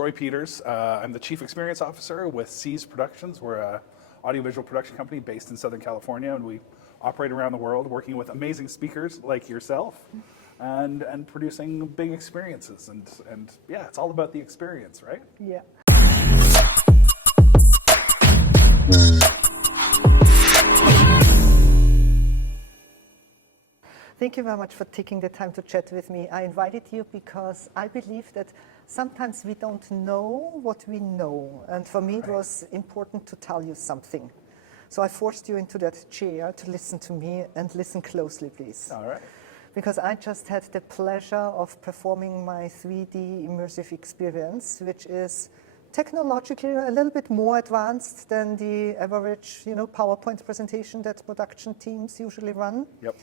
Troy Peters. I'm the Chief Experience Officer with C's Productions. We're an audiovisual production company based in Southern California, and we operate around the world working with amazing speakers like yourself and producing big experiences. And yeah, it's all about the experience, right? Yeah. Thank you very much for taking the time to chat with me. I invited you because I believe that sometimes we don't know what we know. And for me, it was important to tell you something. So I forced you into that chair to listen to me, and listen closely, please. All right. Because I just had the pleasure of performing my 3D immersive experience, which is technologically a little bit more advanced than the average, PowerPoint presentation that production teams usually run. Yep.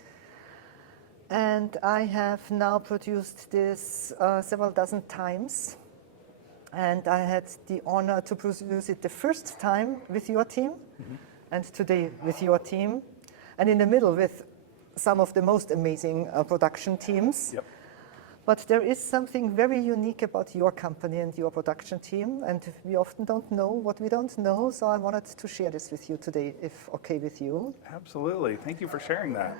And I have now produced this several dozen times. And I had the honor to produce it the first time with your team, and today with your team, and in the middle with some of the most amazing production teams. Yep. But there is something very unique about your company and your production team, and we often don't know what we don't know, so I wanted to share this with you today, if okay with you. Absolutely. Thank you for sharing that.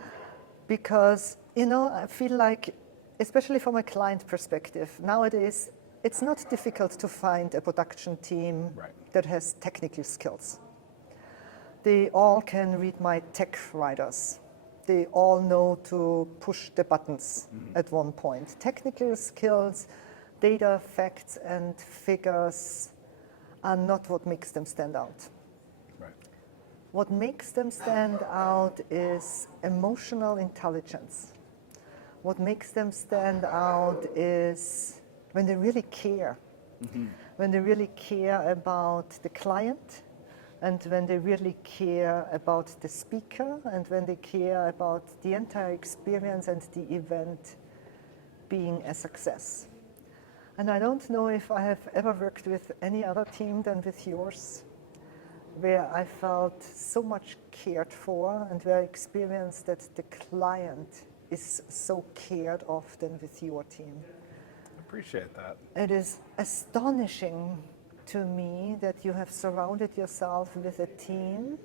Because, I feel like, especially from a client perspective, nowadays, it's not difficult to find a production team that has technical skills. They all can read my tech writers. They all know to push the buttons at one point. Technical skills, data, facts, and figures are not what makes them stand out. What makes them stand out is emotional intelligence. What makes them stand out is when they really care. When they really care about the client, and when they really care about the speaker, and when they care about the entire experience and the event being a success. And I don't know if I have ever worked with any other team than with yours, where I felt so much cared for, and where I experienced that the client is so cared of than with your team. I appreciate that. It is astonishing to me that you have surrounded yourself with a team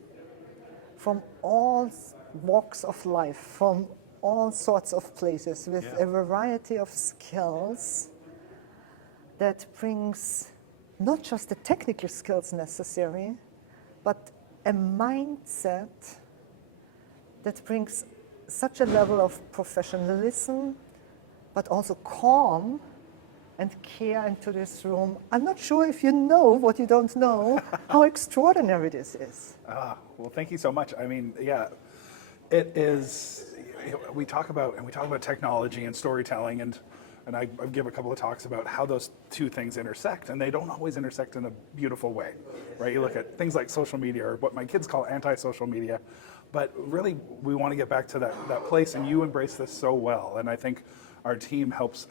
from all walks of life, from all sorts of places, with a variety of skills that brings not just the technical skills necessary, but a mindset that brings such a level of professionalism, but also calm and care into this room. I'm not sure if you know what you don't know, how extraordinary this is. Well, thank you so much. I mean, yeah, it is. We talk about technology and storytelling, and I give a couple of talks about how those two things intersect, and they don't always intersect in a beautiful way, right? You look at things like social media, or what my kids call anti-social media, but really we want to get back to that place, and you embrace this so well, and I think our team helps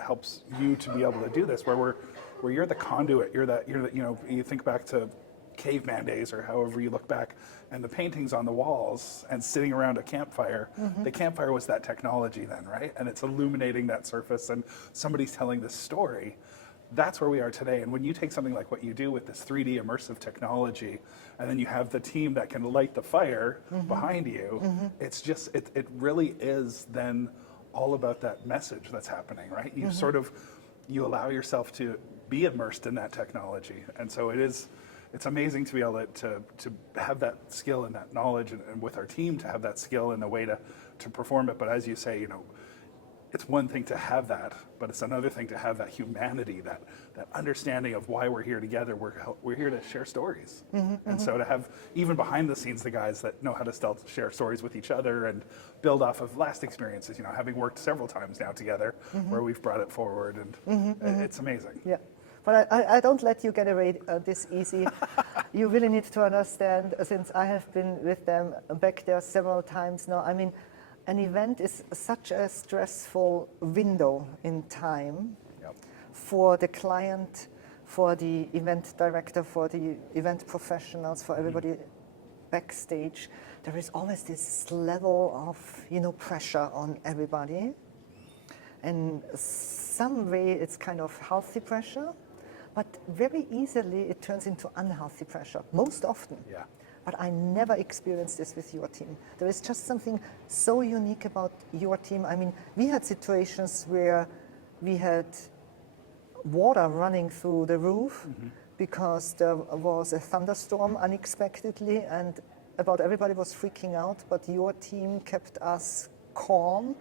you to be able to do this, where you're the conduit, you're the you think back to caveman days, or however you look back, and the paintings on the walls and sitting around a campfire. The campfire was that technology then, right? And it's illuminating that surface, and somebody's telling this story. That's where we are today. And when you take something like what you do with this 3D immersive technology, and then you have the team that can light the fire behind you, it's just, it really is then all about that message that's happening, right? You you allow yourself to be immersed in that technology. And so it's amazing to be able to have that skill and that knowledge, and with our team to have that skill and the way to perform it. But as you say, it's one thing to have that, but it's another thing to have that humanity, that understanding of why we're here together. We're here to share stories. And so to have, even behind the scenes, the guys that know how to still share stories with each other and build off of last experiences, having worked several times now together, where we've brought it forward, and it's amazing. Yeah. But I don't let you get away this easy. You really need to understand, since I have been with them back there several times now, I mean, an event is such a stressful window in time for the client, for the event director, for the event professionals, for everybody backstage. There is always this level of, pressure on everybody. And some way it's kind of healthy pressure, But very easily it turns into unhealthy pressure, most often. Yeah. But I never experienced this with your team. There is just something so unique about your team. I mean, we had situations where we had water running through the roof because there was a thunderstorm unexpectedly, and about everybody was freaking out, but your team kept us calm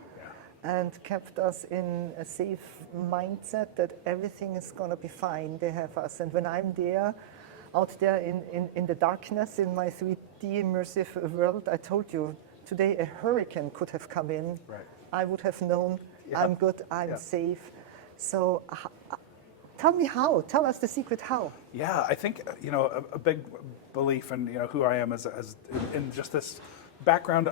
and kept us in a safe mindset that everything is going to be fine. They have us. And when I'm there, out there in the darkness in my 3D immersive world, I told you, today a hurricane could have come in. Right. I would have known I'm good, I'm safe. So tell me how, tell us the secret how. Yeah, I think, a big belief in, who I am as in just this background.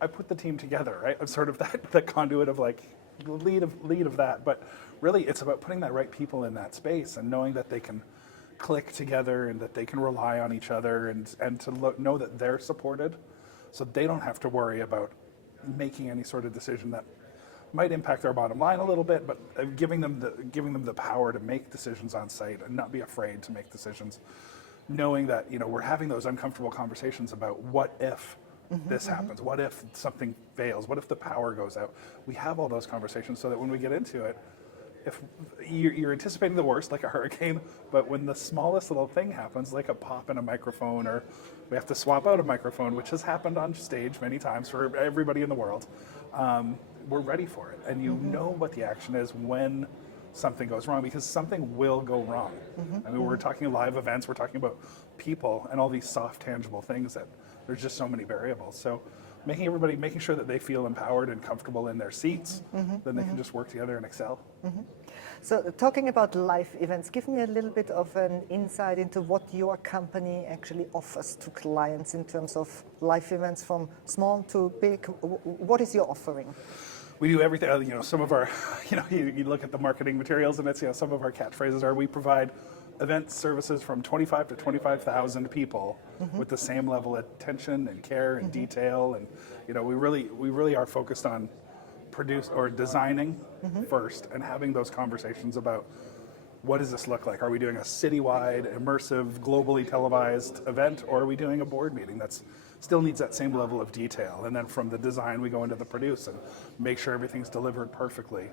I put the team together, right? I'm sort of the conduit of like lead of that, but really it's about putting that right people in that space and knowing that they can click together and that they can rely on each other and to know that they're supported, so they don't have to worry about making any sort of decision that might impact our bottom line a little bit, but giving them the power to make decisions on site and not be afraid to make decisions, knowing that we're having those uncomfortable conversations about what if this happens, what if something fails, what if the power goes out. We have all those conversations so that when we get into it, if you're anticipating the worst, like a hurricane, but when the smallest little thing happens, like a pop in a microphone, or we have to swap out a microphone, which has happened on stage many times for everybody in the world, we're ready for it. And you know what the action is when something goes wrong, because something will go wrong. I mean, we're talking live events, we're talking about people and all these soft, tangible things that there's just so many variables. So making sure that they feel empowered and comfortable in their seats, then they can just work together and excel. So talking about live events, give me a little bit of an insight into what your company actually offers to clients in terms of live events from small to big. What is your offering? We do everything, some of our, you look at the marketing materials and it's, some of our catchphrases are, we provide event services from 25 to 25,000 people with the same level of attention and care and detail. And, we really are focused on designing first and having those conversations about what does this look like? Are we doing a citywide, immersive, globally televised event, or are we doing a board meeting that's still needs that same level of detail? And then from the design, we go into the produce and make sure everything's delivered perfectly.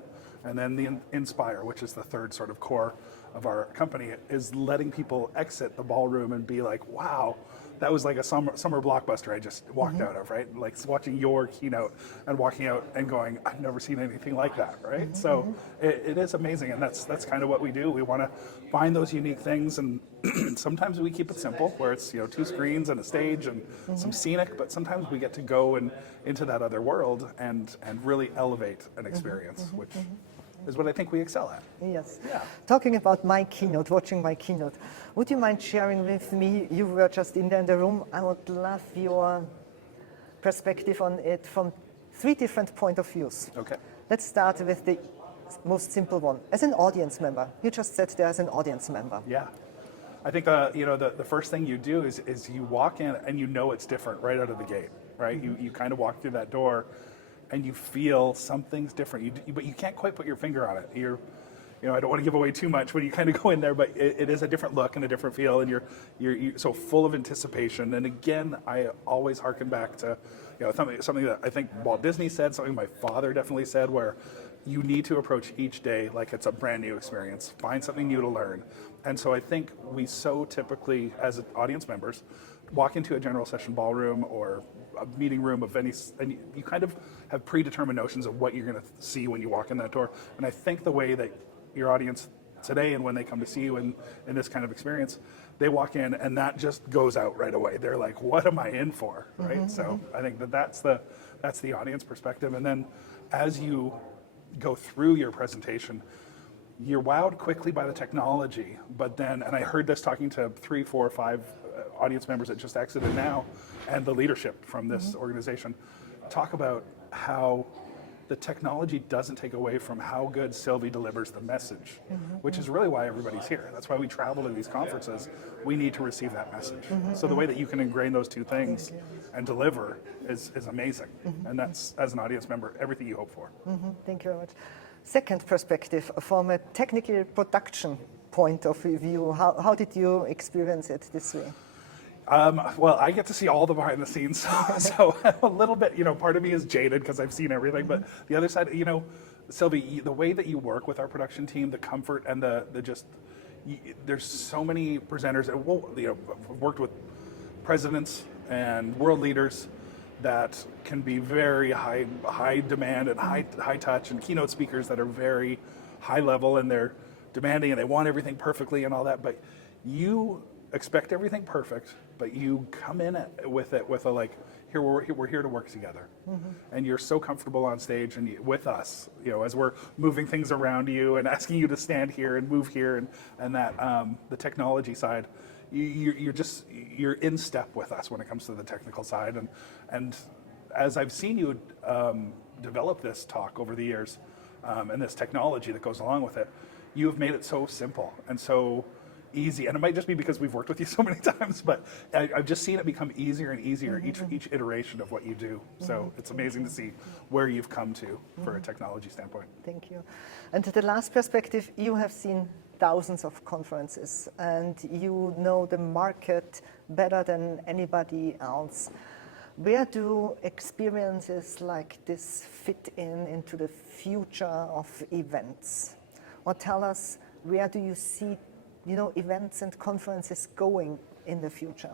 And then the inspire, which is the third sort of core of our company, is letting people exit the ballroom and be like, wow, that was like a summer blockbuster I just walked out of, right? Like watching your keynote and walking out and going, I've never seen anything like that, right? So it is amazing, and that's kind of what we do. We want to find those unique things, and sometimes we keep it simple, where it's 2 screens and a stage and some scenic, but sometimes we get to go into that other world and really elevate an experience, which is what I think we excel at. Yes. Yeah. Talking about my keynote, watching my keynote, would you mind sharing with me, you were just in there in the room, I would love your perspective on it from 3 different point of views. Okay. Let's start with the most simple one. As an audience member, you just sat there as an audience member. Yeah. I think the first thing you do is you walk in and it's different right out of the gate, right? You kind of walk through that door and you feel something's different, but you can't quite put your finger on it. I don't want to give away too much when you kind of go in there, but it is a different look and a different feel, and you're so full of anticipation. And again, I always harken back to something that I think Walt Disney said, something my father definitely said, where you need to approach each day like it's a brand new experience. Find something new to learn. And so I think we so typically, as audience members, walk into a general session ballroom or a meeting room of any, and you kind of have predetermined notions of what you're going to see when you walk in that door. And I think the way that your audience today, and when they come to see you in this kind of experience, they walk in and that just goes out right away. They're like, what am I in for, right? So I think that's the audience perspective. And then as you go through your presentation, you're wowed quickly by the technology, but then, and I heard this talking to 3, 4, 5 audience members that just exited now, and the leadership from this organization, talk about how the technology doesn't take away from how good Sylvie delivers the message, which is really why everybody's here. That's why we travel to these conferences. We need to receive that message. So the way that you can ingrain those 2 things and deliver is amazing. And that's, as an audience member, everything you hope for. Thank you very much. Second perspective, from a technical production point of view. How did you experience it this way? Well, I get to see all the behind the scenes, so a little bit, part of me is jaded because I've seen everything, but the other side, Sylvie, the way that you work with our production team, the comfort and the just, there's so many presenters, and I've worked with presidents and world leaders that can be very high demand and high touch, and keynote speakers that are very high level and they're demanding and they want everything perfectly and all that, but you expect everything perfect, but you come in with a like, here we're here to work together, and you're so comfortable on stage and with us, as we're moving things around you and asking you to stand here and move here, and that the technology side, you're in step with us when it comes to the technical side, and as I've seen you develop this talk over the years, and this technology that goes along with it, you have made it so simple and so easy, and it might just be because we've worked with you so many times, but I've just seen it become easier and easier each iteration of what you do. So it's amazing to see where you've come to for a technology standpoint. Thank you. And to the last perspective, you have seen thousands of conferences and you know the market better than anybody else. Where do experiences like this fit into the future of events? Or tell us, where do you see events and conferences going in the future?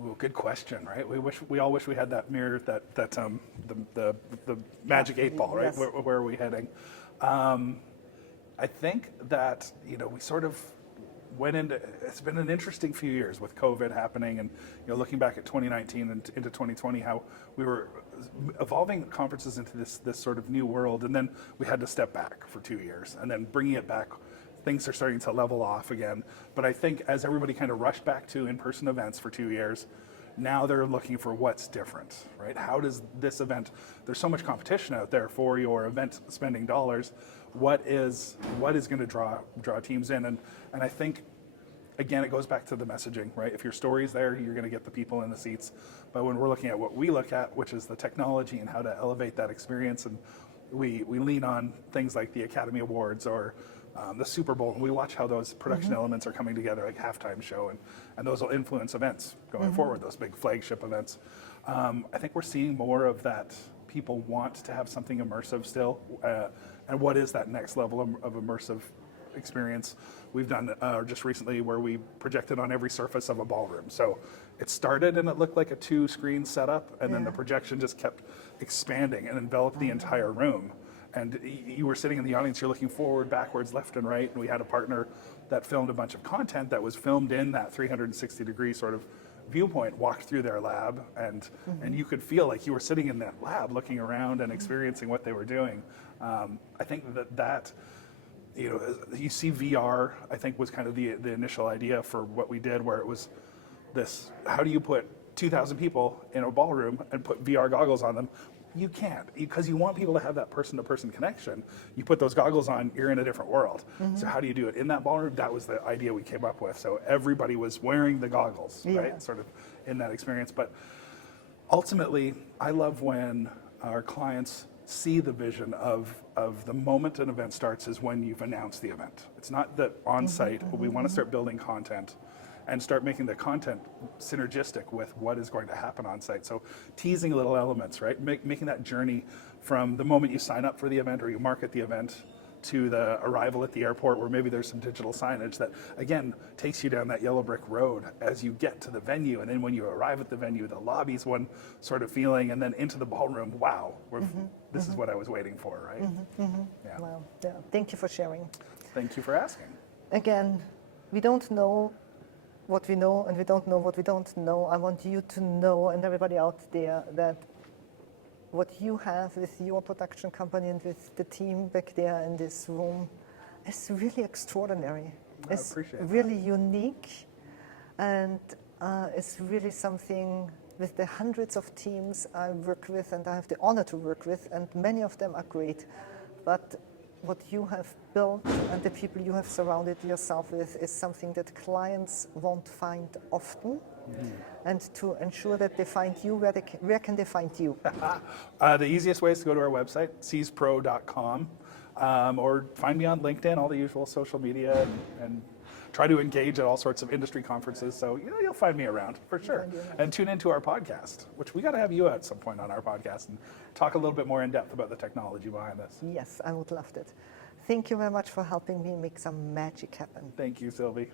Ooh, good question, right? We all wish we had that mirror, that the magic 8-ball, right? Yes. Where are we heading? I think that we sort of went into. It's been an interesting few years with COVID happening, and looking back at 2019 and into 2020, how we were evolving conferences into this sort of new world, and then we had to step back for 2 years, and then bringing it back. Things are starting to level off again. But I think as everybody kind of rushed back to in-person events for 2 years, now they're looking for what's different, right? How does this event, there's so much competition out there for your event spending dollars. What is going to draw teams in? And I think, again, it goes back to the messaging, right? If your story's there, you're going to get the people in the seats. But when we're looking at what we look at, which is the technology and how to elevate that experience, and we lean on things like the Academy Awards or the Super Bowl, and we watch how those production elements are coming together, like halftime show, and those will influence events going forward, those big flagship events. I think we're seeing more of that. People want to have something immersive still, and what is that next level of immersive experience? We've done just recently where we projected on every surface of a ballroom. So it started and it looked like a 2-screen setup, and then the projection just kept expanding and enveloped the entire room. And you were sitting in the audience, you're looking forward, backwards, left and right, and we had a partner that filmed a bunch of content that was filmed in that 360-degree sort of viewpoint, walked through their lab, and you could feel like you were sitting in that lab looking around and experiencing what they were doing. I think that you see VR, I think, was kind of the initial idea for what we did, where it was this, how do you put 2,000 people in a ballroom and put VR goggles on them? You can't, because you want people to have that person-to-person connection. You put those goggles on, you're in a different world. So how do you do it in that ballroom? That was the idea we came up with. So everybody was wearing the goggles, right? Sort of in that experience. But ultimately, I love when our clients see the vision of the moment an event starts is when you've announced the event. It's not that on-site, but we want to start building content and start making the content synergistic with what is going to happen on site. So teasing little elements, right? Making that journey from the moment you sign up for the event or you market the event to the arrival at the airport, where maybe there's some digital signage that, again, takes you down that yellow brick road as you get to the venue. And then when you arrive at the venue, the lobby's one sort of feeling, and then into the ballroom, wow, this is what I was waiting for, right? Yeah. Wow. Yeah. Thank you for sharing. Thank you for asking. Again, we don't know what we know, and we don't know what we don't know. I want you to know, and everybody out there, that what you have with your production company and with the team back there in this room is really extraordinary. It's really unique, and it's really something with the hundreds of teams I work with, and I have the honor to work with, and many of them are great. But what you have built and the people you have surrounded yourself with is something that clients won't find often. And to ensure that they find you, where can they find you? The easiest way is to go to our website, seizpro.com. or find me on LinkedIn, all the usual social media, and try to engage at all sorts of industry conferences. So you'll find me around for sure. And tune into our podcast, which we got to have you at some point on our podcast and talk a little bit more in depth about the technology behind this. Yes, I would love that. Thank you very much for helping me make some magic happen. Thank you, Sylvie.